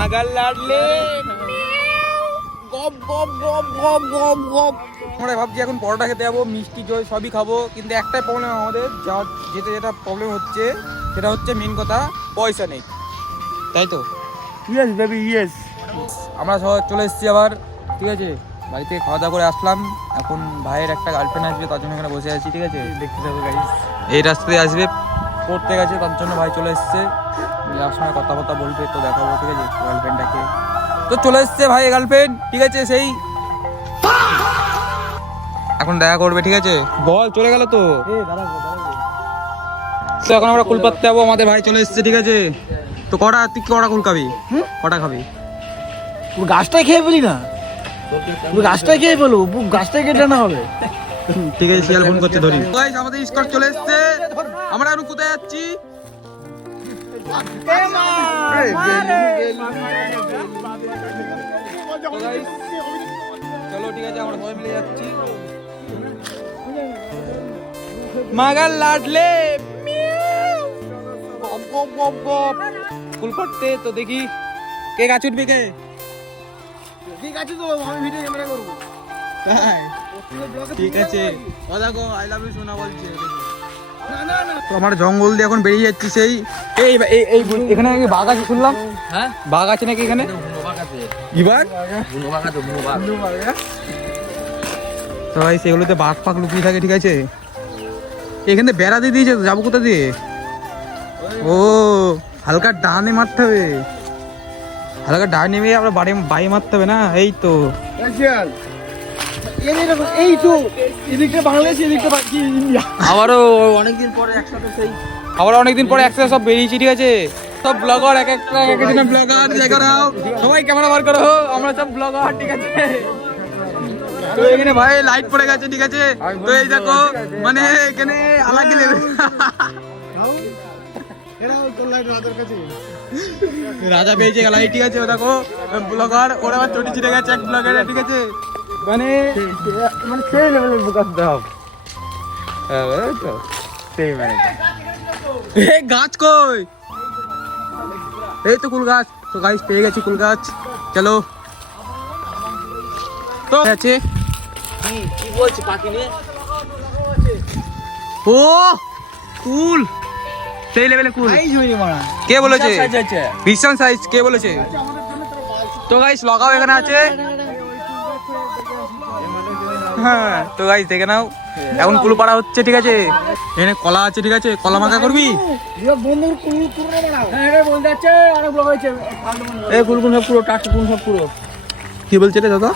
নাগাল লাডলে গপ গপ গপ গপ গপ গপ। আমরা ভাবছি এখন পরোটা খেতে যাবো, মিষ্টি দই সবই খাবো, কিন্তু একটাই প্রবলেম আমাদের, যেটা প্রবলেম হচ্ছে সেটা হচ্ছে মেন কথা, পয়সা নেই, তাই তো? Yes baby yes. আমরা সবাই চলে এসেছি আবার, ঠিক আছে? বাড়িতে খাওয়া দাওয়া করে আসলাম, এখন ভাইয়ের একটা গার্লফ্রেন্ড আসবে, তার জন্য এখানে বসে আছি, ঠিক আছে? দেখতে যাবো গাইস। এই রাস্তায় আসবে, পড়তে গেছে, তার জন্য ভাই চলে এসছে, যাওয়ার সময় কথা বলবে, তো দেখাবো, ঠিক আছে? গার্লফ্রেন্ডটাকে তো চলে এসছে ভাই গার্লফ্রেন্ড, ঠিক আছে? সেই এখন দেখা করবে, ঠিক আছে? বল চলে গেল তো। তো এখন আমরা কুল পাততে যাবো, আমাদের ভাই চলে এসছে, ঠিক আছে? তো তুই কটা কুল খাবি? কটা খাবি? গাছটাই খেয়ে ফেলি না, গাছটাই খেয়ে ফেলবো, গাছটাই কেটে না হবে। ঠিক আছে, শিয়াল ফোন করছে, ধরি। গাইস আমাদের স্কট চলে এসছে, আমরা এখন কোথায় যাচ্ছি? চলো ঠিক আছে, আমরা সবাই মিলে যাচ্ছি। মাগাল লাডলে ফুল পাড়তে, তো দেখি কে গাছ উঠবে, কে গাছে তো আমি ভিডিও ক্যামেরা করবো। তাই ঠিক আছে। ও দেখো আই লাভ ইউ সোনা বলছে। তো আমার জঙ্গল দিয়ে এখন বেরিয়ে যাচ্ছি, সেই এই এখানে নাকি বাঘ আছে শুনলাম। হ্যাঁ বাঘ আছে নাকি এখানে? কি বাঘ? তো ভাই সেগুলোতে বাঘ ফাঘ লুকিয়ে থাকে, ঠিক আছে? এখানে বেড়া দিয়ে দিয়েছে, যাবো কোথা দিয়ে? ও হালকা ডানে মারতে হবে, হালকা ডানে নেমে আমরা বাড়ি মারতে হবে না? এই তো এই তো এদিকটা বাংলাদেশ, এদিকটা ইন্ডিয়া। আবারও অনেকদিন পরে একসাথে সব বেরিয়েছি, ঠিক আছে? সব ব্লগার এক একদিনের ব্লগার, দেখাও সবাই ক্যামেরা বার করো, আমরা সব ব্লগার, ঠিক আছে? তো এখানে ভাই লাইট পড়ে গেছে, ঠিক আছে? তো এই দেখো মানে এখানে আলাদা লেভেল রাজা পেয়েছে গেল, ঠিক আছে? ও দেখো ব্লগার, ওরা আবার চটি ছিটে গেছে এক ব্লগার, ঠিক আছে? মানে সেই লেভেলের ফোকাস দাও। গাছ কই? এই তো কুল গাছ। তো গাছ পেয়ে গেছি কুল গাছ, চলো। তো আছে কি বলছি পাখি নিয়ে? ও কুল, সেই লেভেলে কুল। কে বলেছে বিশাল সাইজ? কে বলেছে? তো গাইস লাগাও, এখানে আছে। হ্যাঁ তো গাইস দেখে নাও, এখন কুল পাড়া হচ্ছে, ঠিক আছে? এখানে কলা আছে, ঠিক আছে? কলা মাখা করবি? এই কুলকুল সব পুরো টাটকা, কুল সব পুরো। কি বলছে রে দাদা?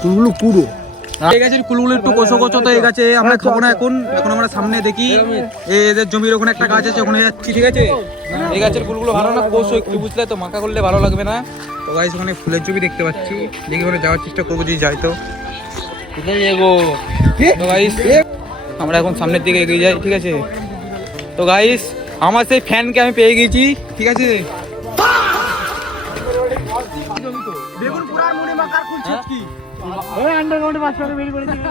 কুলগুলো পুরো এই গাছের কুলগুলো একটু কোচো কোচো, তো এই গাছে আমরা খাবো না এখন। এখন আমরা সামনে দেখি এদের জমির ওখানে একটা গাছ আছে, ওখানে যাচ্ছি, ঠিক আছে? এই গাছের কুলগুলো ভালো না, কোচো একটু, বুঝলে তো? মাখা করলে ভালো লাগবে না। তো গাইস ওখানে ফুলের জমি দেখতে পাচ্ছি, দেখি ওখানে যাওয়ার চেষ্টা করবো যদি যাই তো। তো গাইস আমরা এখন সামনের দিকে এগিয়ে যাই, ঠিক আছে? তো গাইস আমার সেই ফ্যানকে আমি পেয়ে গেছি, ঠিক আছে? বেগুন পুরার মুড়ি মাখার কুল ছুটকি। ওই আন্ডারগ্রাউন্ডে বাচ্চাকে বের করে দিবি।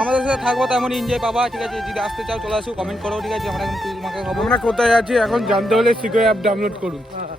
আমাদের সাথে থাকবো, তেমন এনজয় পাবা, ঠিক আছে? যদি আসতে চাও চলে আসো, কমেন্ট করো, ঠিক আছে? আমরা এখন কুল মাখা খাবো। আমরা কোথায় আছি এখন জানতে হলে সিকো অ্যাপ ডাউনলোড করুন।